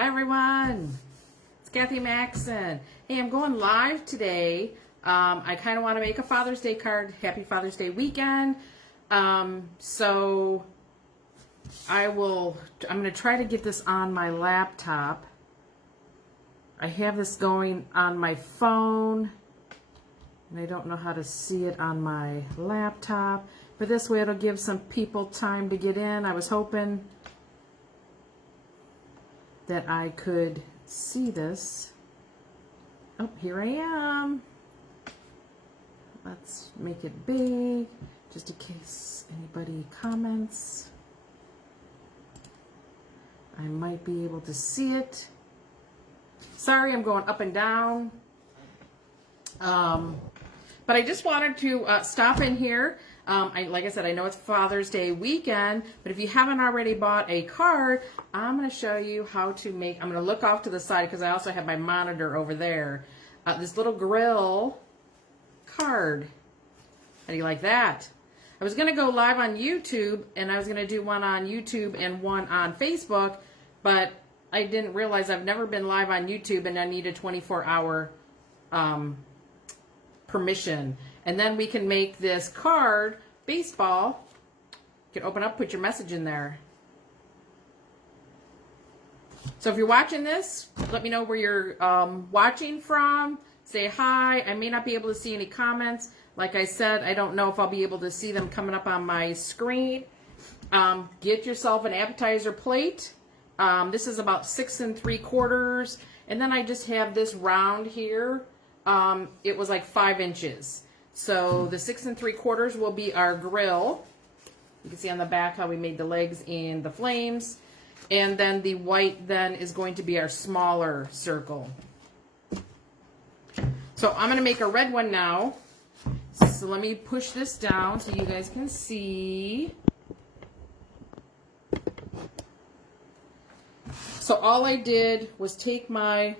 Hi everyone, it's Kathy Maxson. Hey, I'm going live today. I kind of want to make a Father's Day card. Happy Father's Day weekend. So I'm going to try to get this on my laptop. I have this going on my phone, and I don't know how to see it on my laptop. But this way it'll give some people time to get in. I was hoping that I could see this. Oh, here I am. Let's make it big, just in case anybody comments. I might be able to see it. Sorry, I'm going up and down. But I just wanted to stop in here. Like I said, I know it's Father's Day weekend, but if you haven't already bought a card, I'm going to show you how to make, I'm going to look off to the side because I also have my monitor over there. This little grill card. How do you like that? I was going to go live on YouTube, and I was going to do one on YouTube and one on Facebook, but I didn't realize I've never been live on YouTube, and I need a 24-hour permission. And then we can make this card baseball. You can open up, put your message in there. So if you're watching this, let me know where you're watching from. Say hi. I may not be able to see any comments. Like I said, I don't know if I'll be able to see them coming up on my screen. Get yourself an appetizer plate. This is about 6 3/4. And then I just have this round here. It was like 5 inches. So the 6 3/4 will be our grill. You can see on the back how we made the legs and the flames. And then the white then is going to be our smaller circle. So I'm going to make a red one now. So let me push this down so you guys can see. So all I did was take my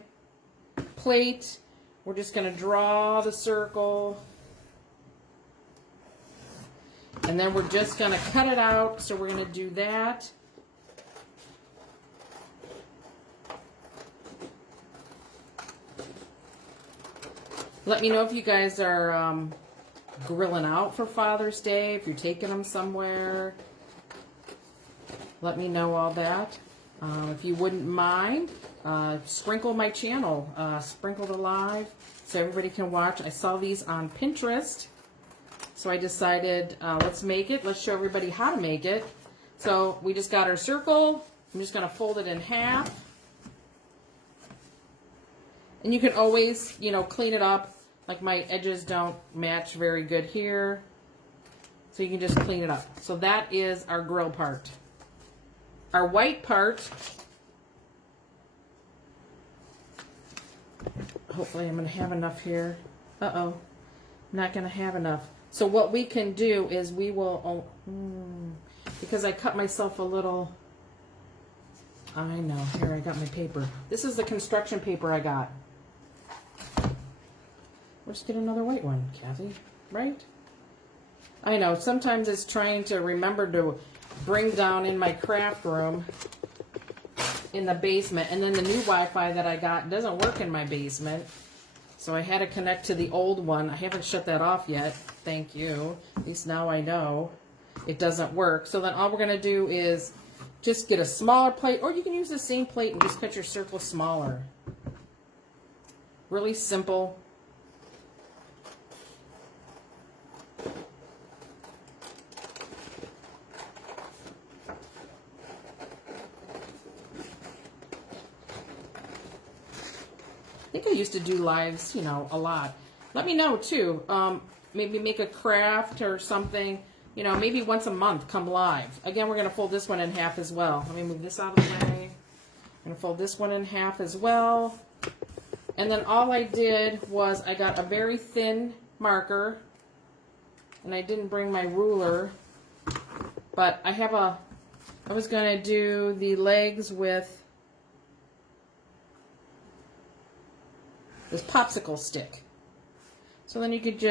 plate. We're just going to draw the circle. And then we're just going to cut it out. So we're going to do that. Let me know if you guys are grilling out for Father's Day, if you're taking them somewhere. Let me know all that. If you wouldn't mind, sprinkle my channel, sprinkle the live so everybody can watch. I saw these on Pinterest, so I decided let's make it. Let's show everybody how to make it. So we just got our circle. I'm just going to fold it in half. And you can always, clean it up. Like my edges don't match very good here. So you can just clean it up. So that is our grill part. Our white part, hopefully I'm going to have enough here. Uh-oh, not going to have enough. So what we can do is we will, because I cut myself a little, I know, here I got my paper. This is the construction paper I got. We'll just get another white one, Kathy, right? I know, sometimes it's trying to remember to bring down in my craft room in the basement. And then the new Wi-Fi that I got doesn't work in my basement. So I had to connect to the old one. I haven't shut that off yet. Thank you. At least now I know it doesn't work. So then all we're going to do is just get a smaller plate, or you can use the same plate and just cut your circle smaller. Really simple. I think I used to do lives, a lot. Let me know, too. Maybe make a craft or something. Maybe once a month, come live. Again, we're going to fold this one in half as well. Let me move this out of the way. I'm going to fold this one in half as well. And then all I did was I got a very thin marker. And I didn't bring my ruler. But I was going to do the legs with this popsicle stick. So then you could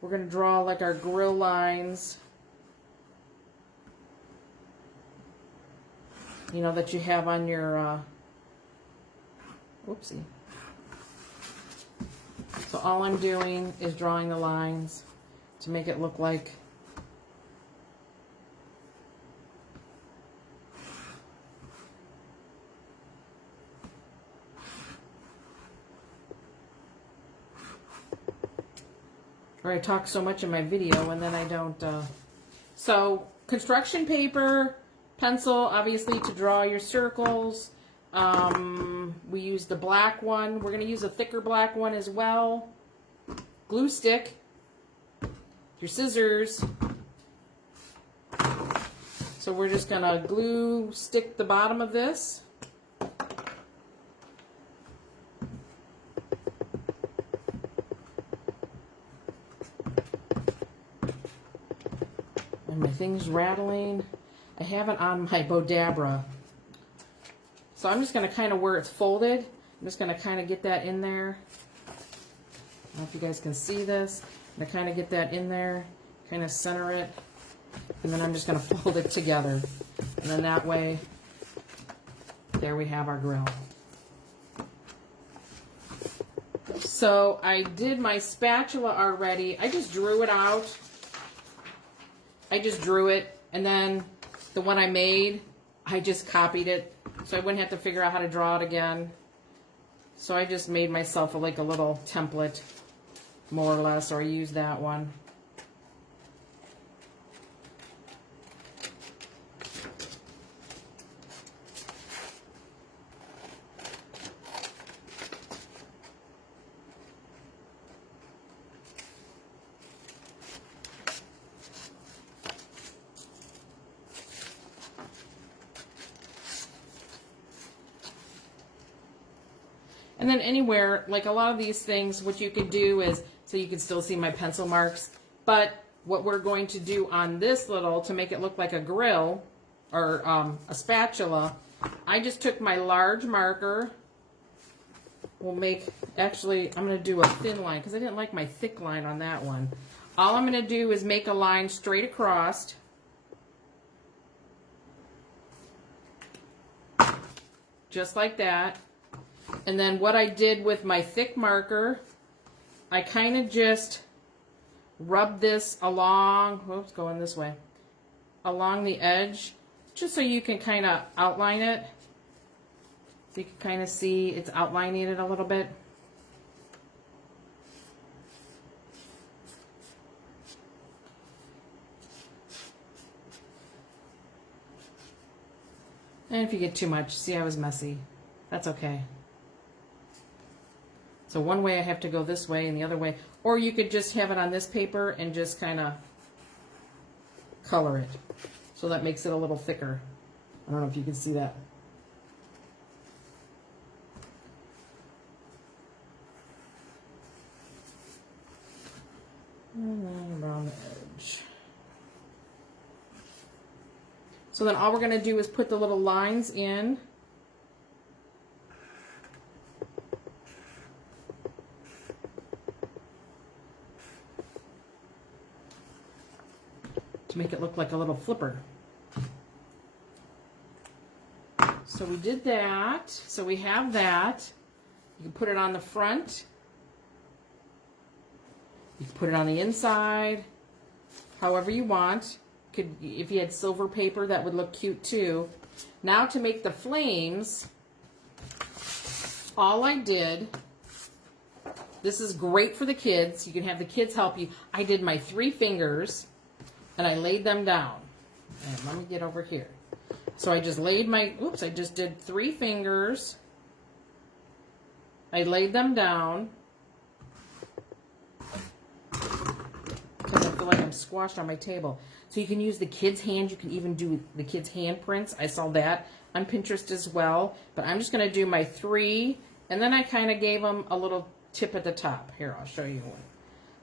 we're going to draw like our grill lines. you know, that you have on your, whoopsie. So all I'm doing is drawing the lines to make it look like or I talk so much in my video and then I don't. So construction paper, pencil, obviously to draw your circles. We use the black one. We're going to use a thicker black one as well. Glue stick, your scissors. So we're just going to glue stick the bottom of this. And my thing's rattling. I have it on my Bodabra. So I'm just going to kind of where it's folded, I'm just going to kind of get that in there. I don't know if you guys can see this. I'm going to kind of get that in there, kind of center it, and then I'm just going to fold it together. And then that way, there we have our grill. So I did my spatula already. I just drew it out. I just drew it, and then the one I made, I just copied it, so I wouldn't have to figure out how to draw it again. So I just made myself like a little template, more or less, or I used that one. And then anywhere, like a lot of these things, what you could do is, so you can still see my pencil marks, but what we're going to do on this little, to make it look like a grill, or a spatula, I just took my large marker, we'll make, actually, I'm going to do a thin line, because I didn't like my thick line on that one. All I'm going to do is make a line straight across, just like that. And then what I did with my thick marker, I kind of just rub this along, whoops, going this way, along the edge, just so you can kind of outline it. So you can kind of see it's outlining it a little bit. And if you get too much, see I was messy, that's okay. So one way I have to go this way and the other way, or you could just have it on this paper and just kind of color it. So that makes it a little thicker. I don't know if you can see that. And then around the edge. So then all we're going to do is put the little lines in. To make it look like a little flipper. So we did that. So we have that. You can put it on the front. You can put it on the inside. However you want. Could, if you had silver paper, that would look cute too. Now to make the flames, all I did, this is great for the kids. You can have the kids help you. I did my 3 fingers. And I laid them down. And let me get over here. So I just laid my, oops, I just did 3 fingers. I laid them down. Because I feel like I'm squashed on my table. So you can use the kids' hands. You can even do the kids' handprints. I saw that on Pinterest as well. But I'm just going to do my 3. And then I kind of gave them a little tip at the top. Here, I'll show you one.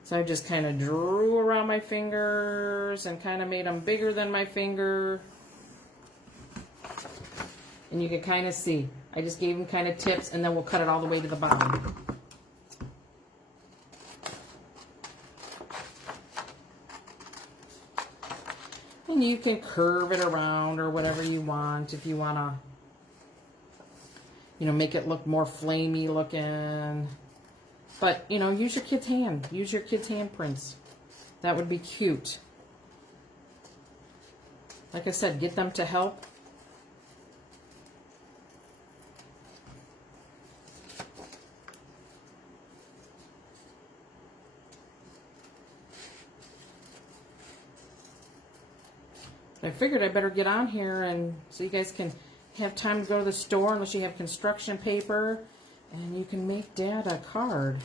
So I just kind of drew around my fingers and kind of made them bigger than my finger. And you can kind of see. I just gave them kind of tips, and then we'll cut it all the way to the bottom. And you can curve it around or whatever you want if you want to, you know, make it look more flamey looking. But, you know, use your kid's hand. Use your kid's handprints. That would be cute. Like I said, get them to help. I figured I better get on here and so you guys can have time to go to the store unless you have construction paper, and you can make Dad a card.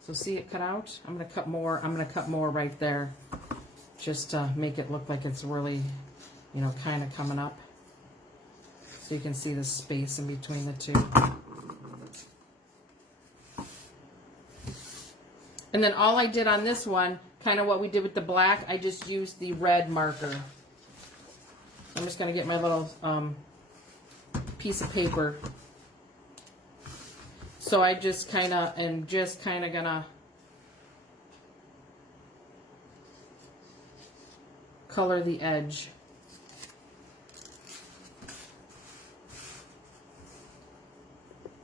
So see it cut out? I'm gonna cut more. I'm gonna cut more right there, just to make it look like it's really, you know, kind of coming up. So you can see the space in between the two. And then all I did on this one, kind of what we did with the black, I just used the red marker. I'm just going to get my little piece of paper. So I just kind of am just kind of going to color the edge.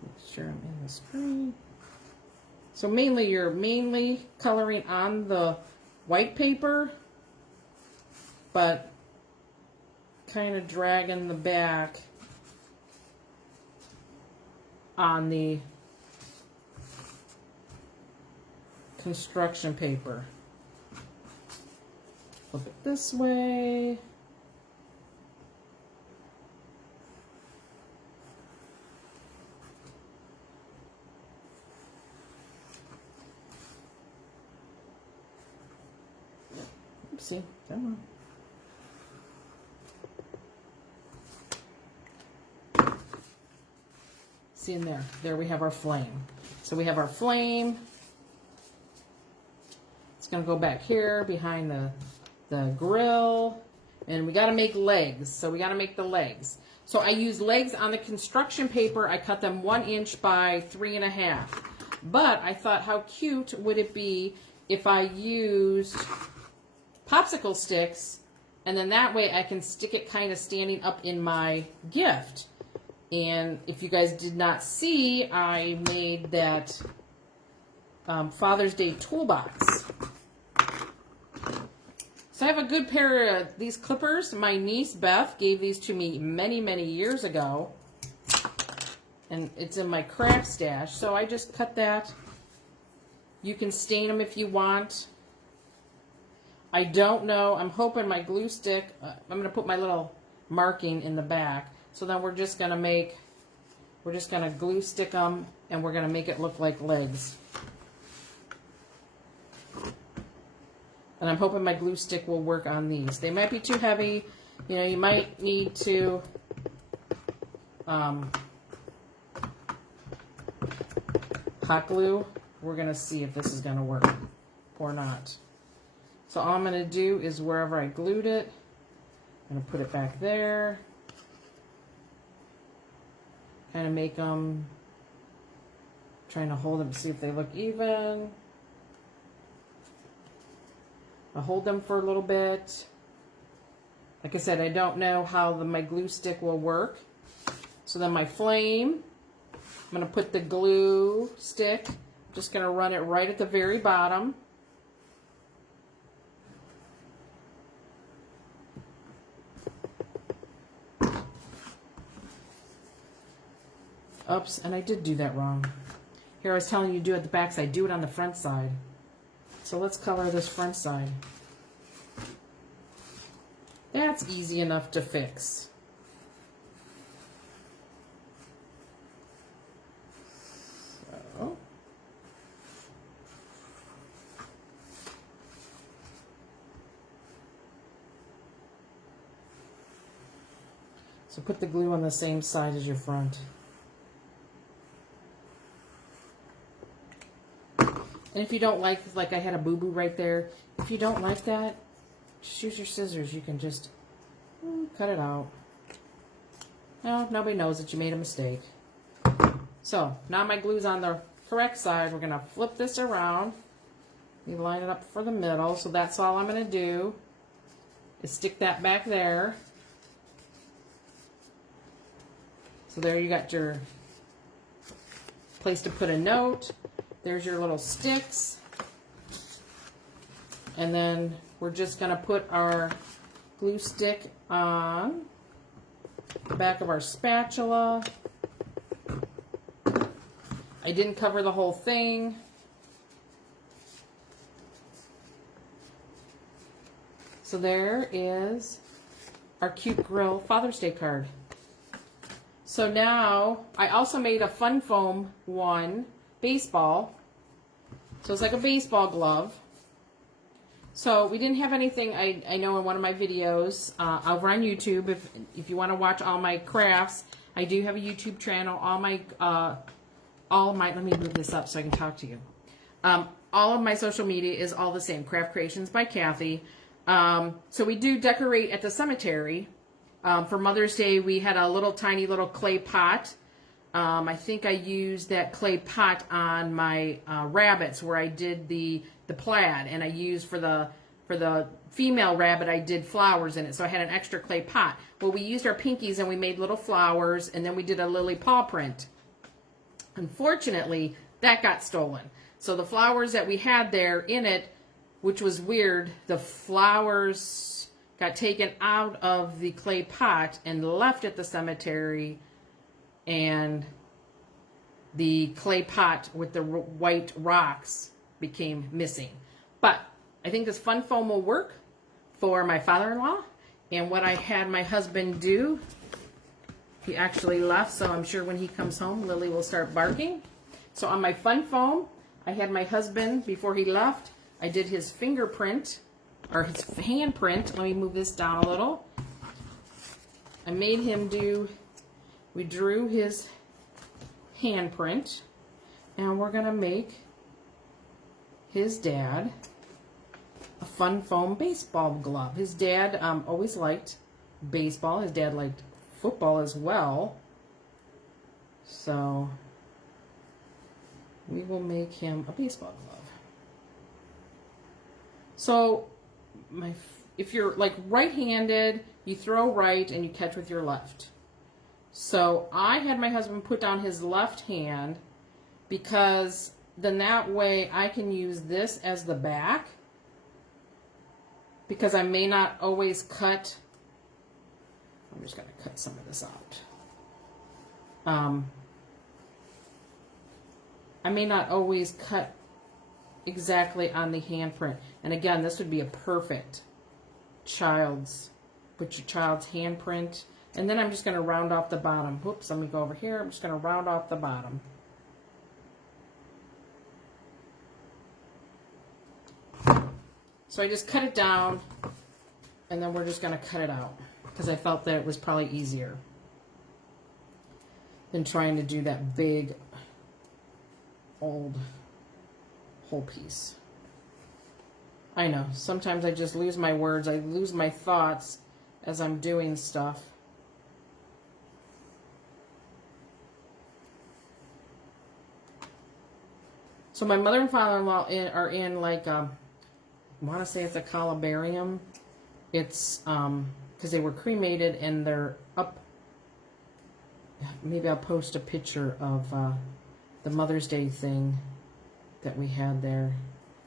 Make sure I'm in the screen. So mainly you're coloring on the white paper, but kind of dragging the back on the construction paper. Flip it this way. See, come on. See in there. There we have our flame. So we have our flame. It's going to go back here behind the grill. And we got to make legs. So we got to make the legs. So I use legs on the construction paper. I cut them 1 inch by 3.5. But I thought, how cute would it be if I used popsicle sticks, and then that way I can stick it kind of standing up in my gift. And if you guys did not see, I made that Father's Day toolbox. So I have a good pair of these clippers. My niece Beth gave these to me many, many years ago. And it's in my craft stash. So I just cut that. You can stain them if you want. I don't know. I'm hoping my glue stick, I'm going to put my little marking in the back. So then we're just going to glue stick them, and we're going to make it look like legs. And I'm hoping my glue stick will work on these. They might be too heavy. You know, you might need to hot glue. We're going to see if this is going to work or not. So all I'm going to do is wherever I glued it, I'm going to put it back there. Kind of make them, trying to hold them, see if they look even. I'll hold them for a little bit. Like I said, I don't know how my glue stick will work. So then my flame, I'm going to put the glue stick, just going to run it right at the very bottom. Oops, and I did do that wrong. Here I was telling you to do it at the back side. Do it on the front side. So let's color this front side. That's easy enough to fix. So put the glue on the same side as your front. And if you don't like I had a boo-boo right there, if you don't like that, just use your scissors. You can just cut it out. No, nobody knows that you made a mistake. So now my glue's on the correct side. We're going to flip this around. We line it up for the middle. So that's all I'm going to do is stick that back there. So there you got your place to put a note. There's your little sticks. And then we're just going to put our glue stick on the back of our spatula. I didn't cover the whole thing. So there is our cute grill Father's Day card. So now I also made a fun foam one, baseball. So it's like a baseball glove. So we didn't have anything, I know in one of my videos over on YouTube, if you want to watch all my crafts, I do have a YouTube channel. All my, let me move this up so I can talk to you. All of my social media is all the same, Craft Creations by Kathy. So we do decorate at the cemetery. For Mother's Day, we had a little tiny little clay pot. I think I used that clay pot on my rabbits where I did the plaid, and I used for the female rabbit, I did flowers in it, so I had an extra clay pot. Well, we used our pinkies and we made little flowers, and then we did a lily paw print. Unfortunately, that got stolen. So the flowers that we had there in it, which was weird, the flowers got taken out of the clay pot and left at the cemetery, and the clay pot with the white rocks became missing. But I think this fun foam will work for my father-in-law. And what I had my husband do, he actually left, so I'm sure when he comes home, Lily will start barking. So on my fun foam, I had my husband, before he left, I did his fingerprint, or his handprint. Let me move this down a little. I made him we drew his handprint, and we're going to make his dad a fun foam baseball glove. His dad always liked baseball. His dad liked football as well. So we will make him a baseball glove. So if you're like right-handed, you throw right and you catch with your left. So I had my husband put down his left hand because then that way I can use this as the back, because I may not always cut. I'm just going to cut some of this out. I may not always cut exactly on the handprint. And again, this would be a perfect put your child's handprint. And then I'm just going to round off the bottom. Whoops, let me go over here. I'm just going to round off the bottom. So I just cut it down, and then we're just going to cut it out, because I felt that it was probably easier than trying to do that big, old whole piece. I know, sometimes I just lose my words. I lose my thoughts as I'm doing stuff. So my mother and father-in-law are in like I want to say it's a columbarium. It's because they were cremated and they're up. Maybe I'll post a picture of the Mother's Day thing that we had there.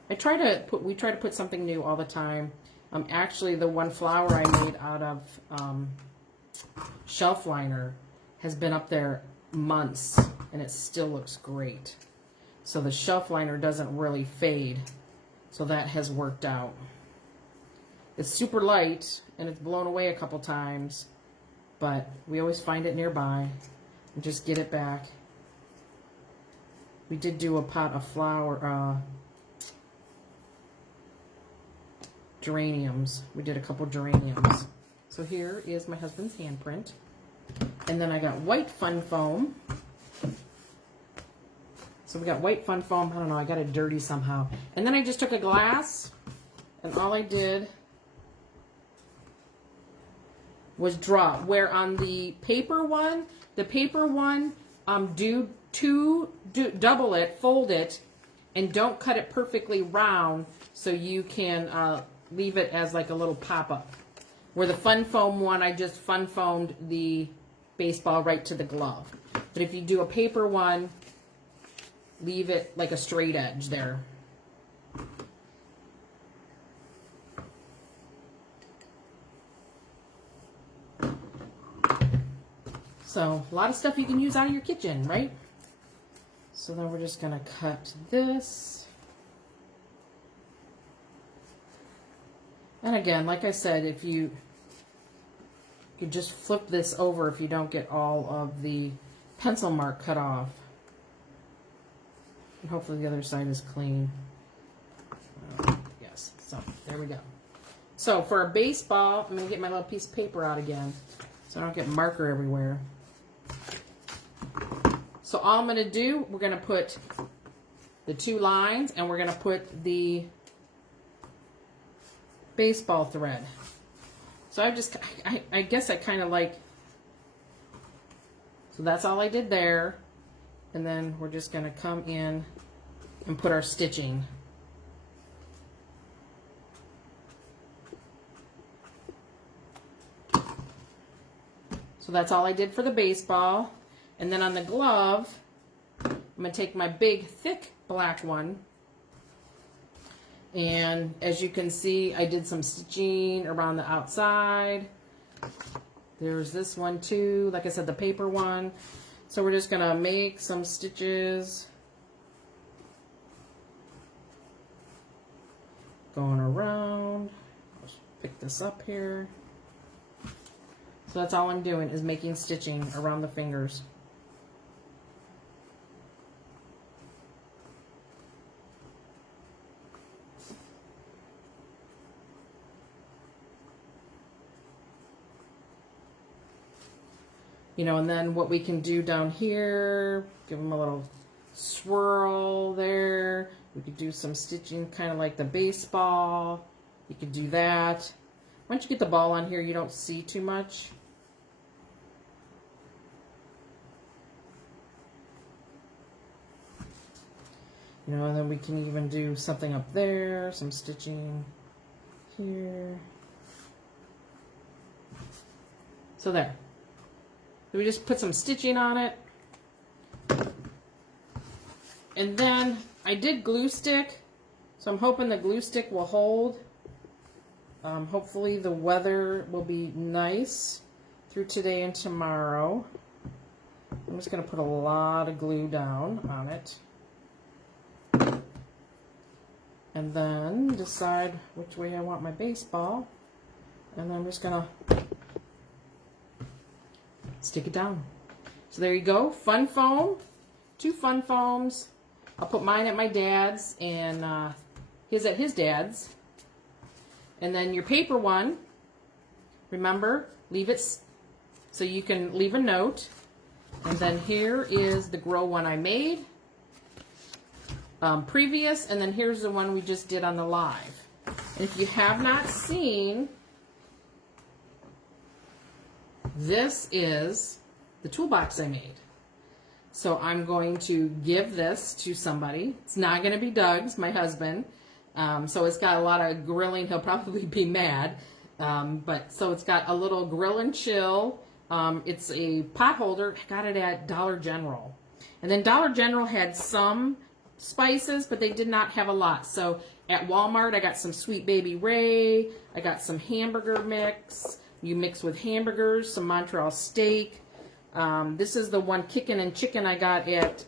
We try to put something new all the time. Actually, the one flower I made out of shelf liner has been up there months, and it still looks great. So the shelf liner doesn't really fade. So that has worked out. It's super light, and it's blown away a couple times, but we always find it nearby and just get it back. We did do a pot of flower, geraniums. We did a couple geraniums. So here is my husband's handprint. And then I got white fun foam. So we got white fun foam. I don't know, I got it dirty somehow. And then I just took a glass, and all I did was draw. Where on the paper one do double it, fold it, and don't cut it perfectly round so you can leave it as like a little pop-up. Where the Fun Foam one, I just Fun Foamed the baseball right to the glove. But if you do a paper one, leave it like a straight edge there. So, a lot of stuff you can use out of your kitchen, right? So then we're just going to cut this. And again, like I said, if you could just flip this over if you don't get all of the pencil mark cut off. And hopefully the other side is clean. Yes, so there we go. So for a baseball, I'm going to get my little piece of paper out again so I don't get marker everywhere. So all I'm going to do, we're going to put the 2 lines and we're going to put the baseball thread. So I guess I kind of like, so that's all I did there. And then we're just going to come in and put our stitching. So that's all I did for the baseball. And then on the glove, I'm going to take my big, thick black one. And as you can see, I did some stitching around the outside. There's this one too, like I said, the paper one. So we're just going to make some stitches going around. Let's pick this up here. So that's all I'm doing is making stitching around the fingers. You know, and then what we can do down here, give them a little swirl there. We could do some stitching kind of like the baseball. You could do that. Once you get the ball on here, you don't see too much. You know, and then we can even do something up there, some stitching here. So there. So we just put some stitching on it. And then I did glue stick, so I'm hoping the glue stick will hold. Hopefully the weather will be nice through today and tomorrow. I'm just going to put a lot of glue down on it. And then decide which way I want my baseball. And then I'm just going to stick it down. So there you go. Fun Foam. 2 Fun Foams. I'll put mine at my dad's and his at his dad's. And then your paper one, remember, leave it so you can leave a note. And then here is the Grow one I made previous, and then here's the one we just did on the live. And if you have not seen, this is the toolbox I made. So I'm going to give this to somebody. It's not going to be Doug's, my husband. So it's got a lot of grilling. He'll probably be mad. But so it's got a little grill and chill. It's a pot holder. I got it at Dollar General. And then Dollar General had some spices, but they did not have a lot. So at Walmart, I got some Sweet Baby Ray. I got some hamburger mix. You mix with hamburgers, some Montreal steak. This is the one Kickin' and Chicken I got at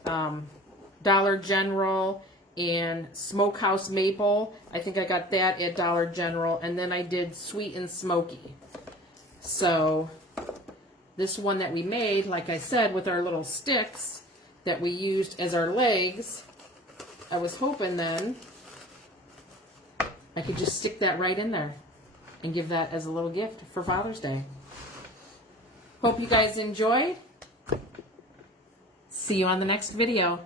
Dollar General, and Smokehouse Maple. I think I got that at Dollar General. And then I did Sweet and Smoky. So this one that we made, like I said, with our little sticks that we used as our legs, I was hoping then I could just stick that right in there and give that as a little gift for Father's Day. Hope you guys enjoyed. See you on the next video.